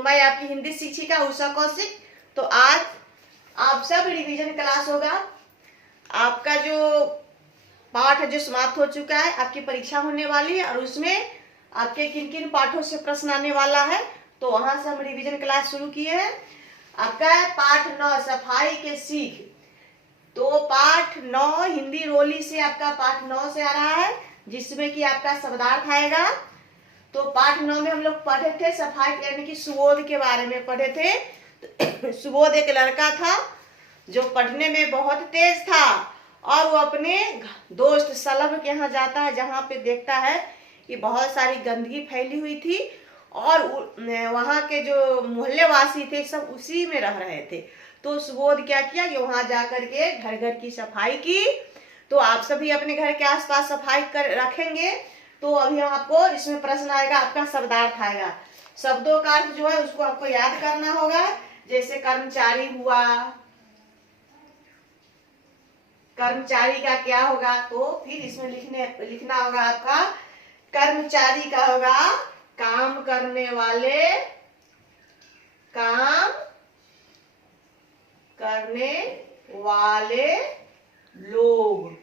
तो मैं आपकी हिंदी शिक्षिका उषा कौशिक। तो आज आप सब रिवीजन क्लास होगा। आपका जो पाठ है जो समाप्त हो चुका है, आपकी परीक्षा होने वाली है और उसमें आपके किन किन पाठों से प्रश्न आने वाला है, तो वहां से हम रिवीजन क्लास शुरू किए हैं। आपका पाठ 9 सफाई के सीख। तो पाठ 9 हिंदी रोली से आपका पाठ 9 से आ रहा है, जिसमें कि आपका शब्दार्थ आएगा। तो पाठ 9 में हम लोग पढ़े थे सफाई यानी कि सुबोध के बारे में पढ़े थे। तो सुबोध एक लड़का था जो पढ़ने में बहुत तेज था और वो अपने दोस्त सलभ के यहाँ जाता है, जहाँ पे देखता है कि बहुत सारी गंदगी फैली हुई थी और वहाँ के जो मोहल्ले वासी थे सब उसी में रह रहे थे। तो सुबोध क्या किया कि वहां जाकर के घर घर की सफाई की। तो आप सभी अपने घर के आसपास सफाई कर रखेंगे। तो अभी आपको इसमें प्रश्न आएगा, आपका शब्दार्थ आएगा। शब्दों का अर्थ जो है उसको आपको याद करना होगा। जैसे कर्मचारी हुआ, कर्मचारी का क्या होगा, तो फिर इसमें लिखना होगा आपका कर्मचारी का होगा काम करने वाले, काम करने वाले लोग।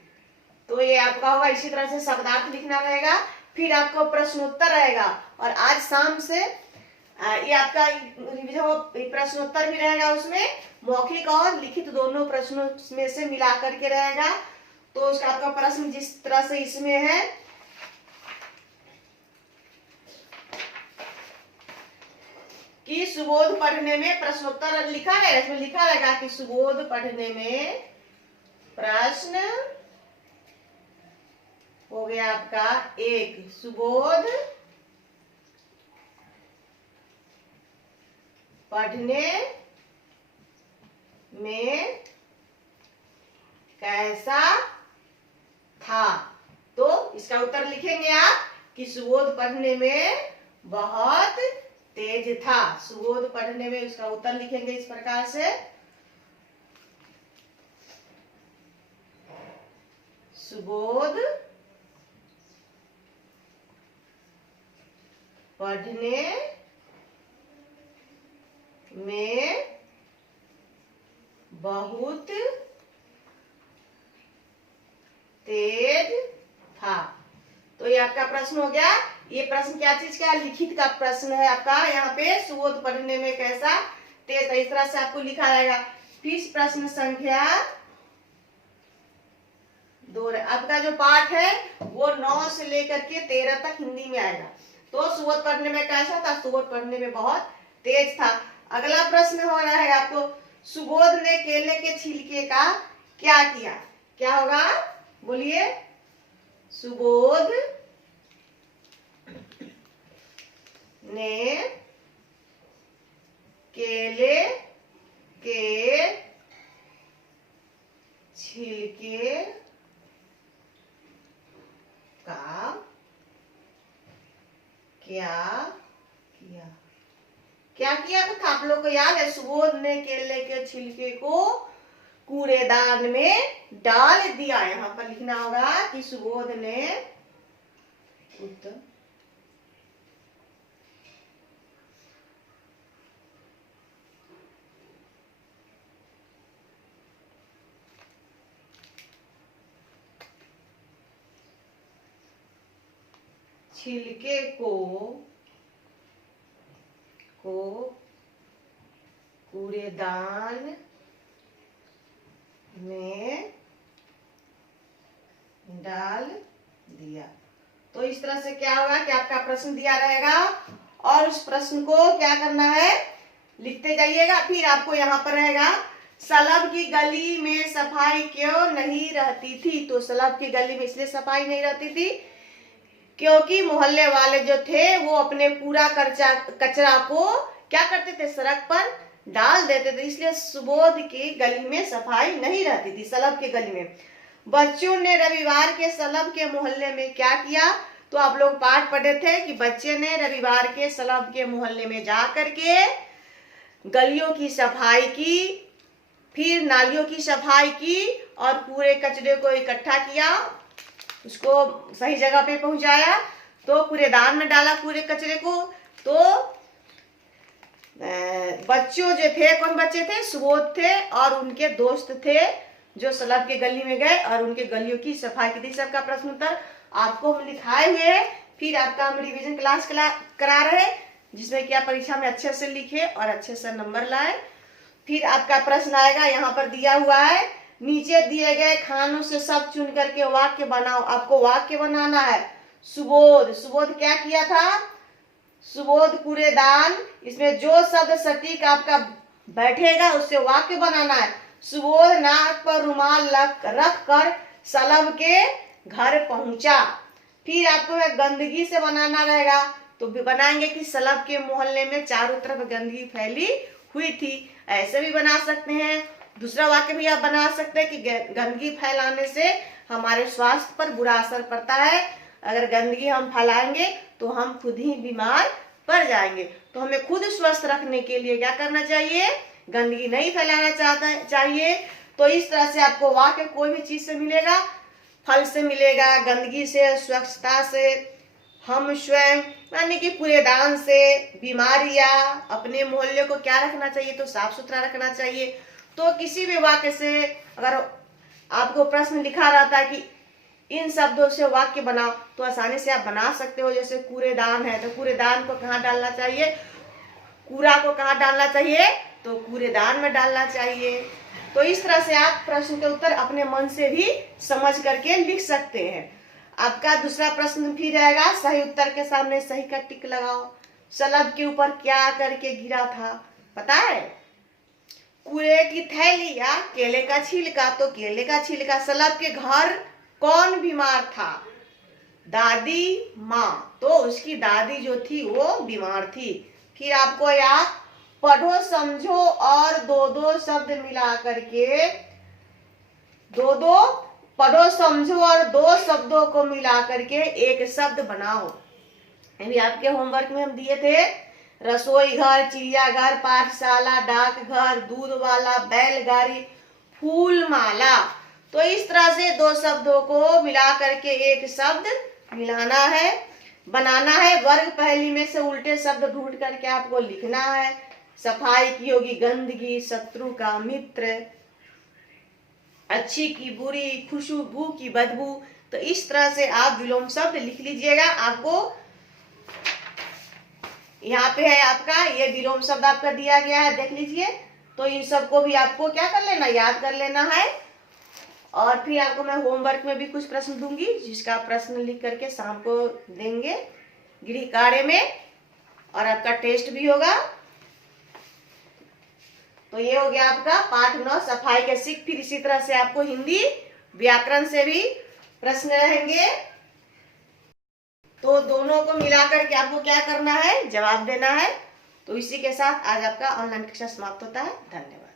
तो ये आपका होगा। इसी तरह से शब्दार्थ लिखना रहेगा। फिर आपको प्रश्नोत्तर रहेगा और आज शाम से ये आपका प्रश्नोत्तर भी रहेगा। उसमें मौखिक और लिखित दोनों प्रश्नों में से मिला करके रहेगा। तो उसका आपका प्रश्न जिस तरह से इसमें है कि सुबोध पढ़ने में प्रश्नोत्तर लिखा है, इसमें लिखा रहेगा कि सुबोध पढ़ने में प्रश्न हो गया आपका 1, सुबोध पढ़ने में कैसा था। तो इसका उत्तर लिखेंगे आप कि सुबोध पढ़ने में बहुत तेज था। सुबोध पढ़ने में उसका उत्तर लिखेंगे इस प्रकार से, सुबोध पढ़ने में बहुत तेज था। तो ये आपका प्रश्न हो गया। ये प्रश्न क्या चीज का, लिखित का प्रश्न है आपका। यहाँ पे सुबोध पढ़ने में कैसा तेज था, इस तरह से आपको लिखा रहेगा। फिर प्रश्न संख्या 2, आपका जो पाठ है वो 9 से लेकर के 13 तक हिंदी में आएगा। तो सुबोध पढ़ने में कैसा था, सुबोध पढ़ने में बहुत तेज था। अगला प्रश्न हो रहा है आपको, सुबोध ने केले के छिलके का क्या किया। क्या होगा, बोलिए। सुबोध ने केले के छिलके का क्या किया था आप लोग को याद है। सुबोध ने केले के छिलके को कूड़ेदान में डाल दिया। यहाँ पर लिखना होगा कि सुबोध ने उत्तर छिलके को कूड़ेदान में डाल दिया। तो इस तरह से क्या होगा कि आपका प्रश्न दिया रहेगा और उस प्रश्न को क्या करना है, लिखते जाइएगा। फिर आपको यहाँ पर रहेगा, सलभ की गली में सफाई क्यों नहीं रहती थी। तो सलभ की गली में इसलिए सफाई नहीं रहती थी क्योंकि मोहल्ले वाले जो थे वो अपने पूरा कचरा को क्या करते थे, सड़क पर डाल देते थे। इसलिए सुबोध की गली में सफाई नहीं रहती थी, सलभ की गली में। बच्चों ने रविवार के सलभ के मोहल्ले में क्या किया। तो आप लोग पाठ पढ़े थे कि बच्चे ने रविवार के सलभ के मोहल्ले में जा करके गलियों की सफाई की, फिर नालियों की सफाई की और पूरे कचरे को इकट्ठा किया, उसको सही जगह पे पहुंचाया। तो कूड़ेदान में डाला पूरे कचरे को। तो बच्चों जो थे, कौन बच्चे थे? सुबोध थे और उनके दोस्त थे जो सलब के गली में गए और उनके गलियों की सफाई की थी। सबका प्रश्न उत्तर आपको हम लिखाए हुए हैं, फिर आपका हम रिवीजन क्लास करा रहे हैं, जिसमें कि आप परीक्षा में अच्छे से लिखे और अच्छे से नंबर लाए। फिर आपका प्रश्न आएगा, यहाँ पर दिया हुआ है, नीचे दिए गए खानों से सब चुन करके वाक्य बनाओ। आपको वाक्य बनाना है। सुबोध क्या किया था? सुबोध कूड़ेदान, इसमें जो शब्द सटीक आपका बैठेगा उससे वाक्य बनाना है। सुबोध नाक पर रुमाल रख कर सलब के घर पहुंचा। फिर आपको गंदगी से बनाना रहेगा, तो बनाएंगे कि सलब के मोहल्ले में चारों तरफ गंदगी फैली हुई थी। ऐसे भी बना सकते हैं। दूसरा वाक्य भी आप बना सकते हैं कि गंदगी फैलाने से हमारे स्वास्थ्य पर बुरा असर पड़ता है। अगर गंदगी हम फैलाएंगे तो हम खुद ही बीमार पड़ जाएंगे। तो हमें खुद स्वस्थ रखने के लिए क्या करना चाहिए? गंदगी नहीं फैलाना चाहिए। तो इस तरह से आपको वाक्य कोई भी चीज से मिलेगा, फल से मिलेगा, गंदगी से, स्वच्छता से, हम स्वयं यानी कि कूड़ेदान से, बीमारियां, अपने मोहल्ले को क्या रखना चाहिए? तो साफ सुथरा रखना चाहिए। तो किसी भी वाक्य से अगर आपको प्रश्न लिखा रहता है कि इन शब्दों से वाक्य बनाओ, तो आसानी से आप बना सकते हो। जैसे कूड़ेदान है तो कूड़ेदान को कहाँ डालना चाहिए? कूड़ा को कहाँ डालना चाहिए? तो कूड़ेदान में डालना चाहिए। तो इस तरह से आप प्रश्न के उत्तर अपने मन से भी समझ करके लिख सकते हैं। आपका दूसरा प्रश्न फिर रहेगा, सही उत्तर के सामने सही का टिक लगाओ। सलब के ऊपर क्या करके गिरा था? पता है? कूड़े की थैली या केले का छिलका। तो केले का छिलका। सलब के घर कौन बीमार था? दादी माँ। तो उसकी दादी जो थी वो बीमार थी। फिर आपको याद, पढ़ो समझो और दो शब्द मिला करके पढ़ो समझो और दो शब्दों को मिला करके एक शब्द बनाओ। अभी आपके होमवर्क में हम दिए थे, रसोई घर, चिड़ियाघर, पाठशाला, डाकघर, दूध वाला, बैलगाड़ी, फूल माला। तो इस तरह से दो शब्दों को मिला करके एक शब्द मिलाना है, बनाना है। वर्ग पहेली में से उल्टे शब्द ढूंढ करके आपको लिखना है। सफाई की होगी गंदगी, शत्रु का मित्र, अच्छी की बुरी, खुशबू की बदबू। तो इस तरह से आप विलोम शब्द लिख लीजिएगा। आपको यहाँ पे है आपका ये विलोम शब्द आपका दिया गया है, देख लीजिए। तो इन सबको भी आपको क्या कर लेना, याद कर लेना है। और फिर आपको मैं होमवर्क में भी कुछ प्रश्न दूंगी, जिसका प्रश्न लिख करके शाम को देंगे गृह कार्य में, और आपका टेस्ट भी होगा। तो ये हो गया आपका पाठ 9 सफाई के सीख। फिर इसी तरह से आपको हिंदी व्याकरण से भी प्रश्न रहेंगे। तो दोनों को मिलाकर के आपको क्या करना है, जवाब देना है। तो इसी के साथ आज आपका ऑनलाइन कक्षा समाप्त होता है। धन्यवाद।